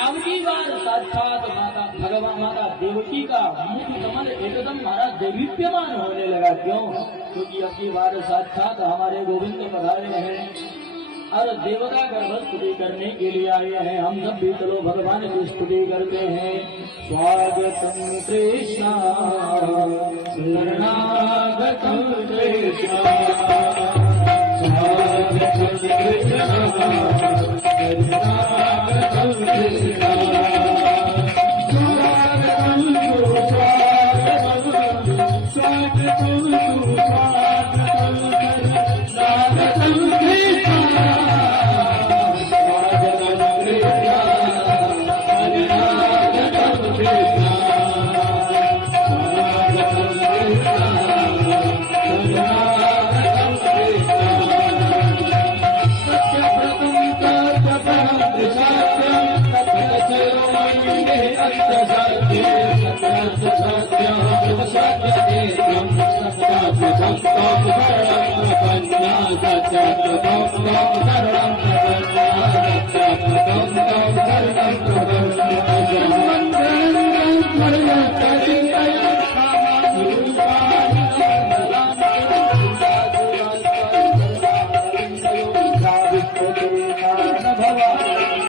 आवती बार साक्षात माता भगवान माता देवकी का मुख कमल एकदम हमारा दैवीप्यमान होने लगा। क्यों? क्योंकि अब की बार साक्षात हमारे गोविंद पधारे हैं और देवता गर्भ स्तुति करने के लिए आए हैं। हम सब भी चलो भगवान की स्तुति करते हैं। स्वागतम कृष्णा शरणागतम कृष्णा स्वागतम कृष्णा शरणागतम कृष्णा